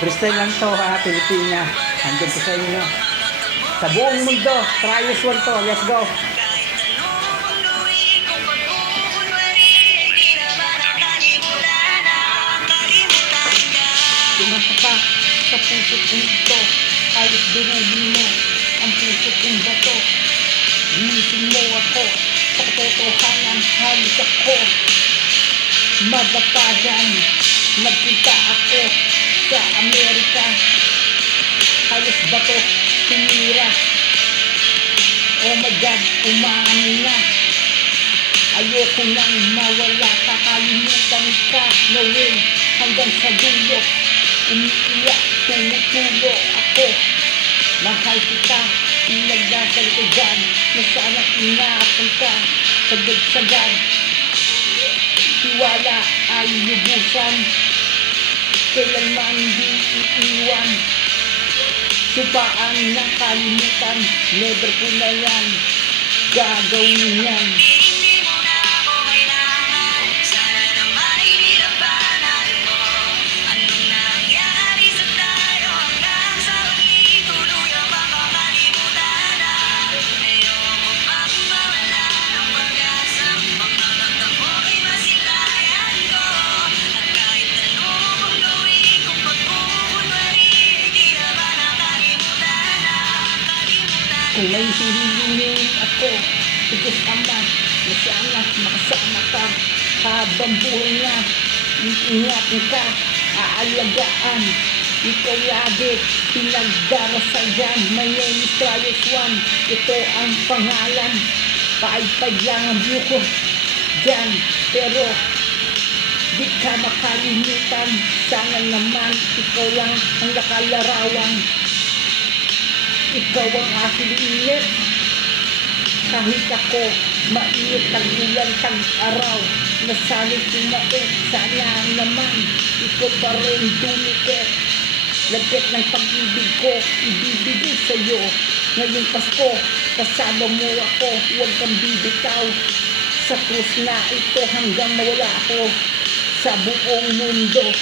Freestyle lang to ha, Pilipina. Andun ko sa inyo. Sa buong mundo, try this one to. Let's go. Tumasa ka sa puso kong ito. Ayos durugin mo ang puso kong bato. Ginising mo ako sa katotohanan. Halos ako madatagan. Nagpunta ako sa Amerika. Halos bato tumira. Oh my God, umami na. Ayoko nang mawala. Kakalimutan ka na win hanggang sa dulo. Umiiyak, tumutulo ako. Mahal kita, pinagdasal ko dyan na sana ingatan ka. Sagad-sagad, tiwala ay lubusan. Kailanman hindi iiwan. Subaan ng kalimutan, never ko na yan gagawin yan. Kung may hihingin ako, tigas ama, na sana makasama ka. Habang buhay na, iingatan ka, aalagaan. Ikaw lagi, pinagdarasal dyan. My name is Trios One, ito ang pangalan. Paipad lang ang view ko dyan, pero di ka makalimutan. Sana naman, ikaw lang ang nakalarawan. Ikaw ang aking init. Kahit ako mainit tag-ulan tag-araw, nasanit kumain. Sana naman ikaw pa rin dumikit. Lagkit ng pag-ibig ko ibibigay sa'yo. Ngayong Pasko kasama mo ako. Huwag kang bibitaw sa krus na ito hanggang mawala ako sa buong mundo.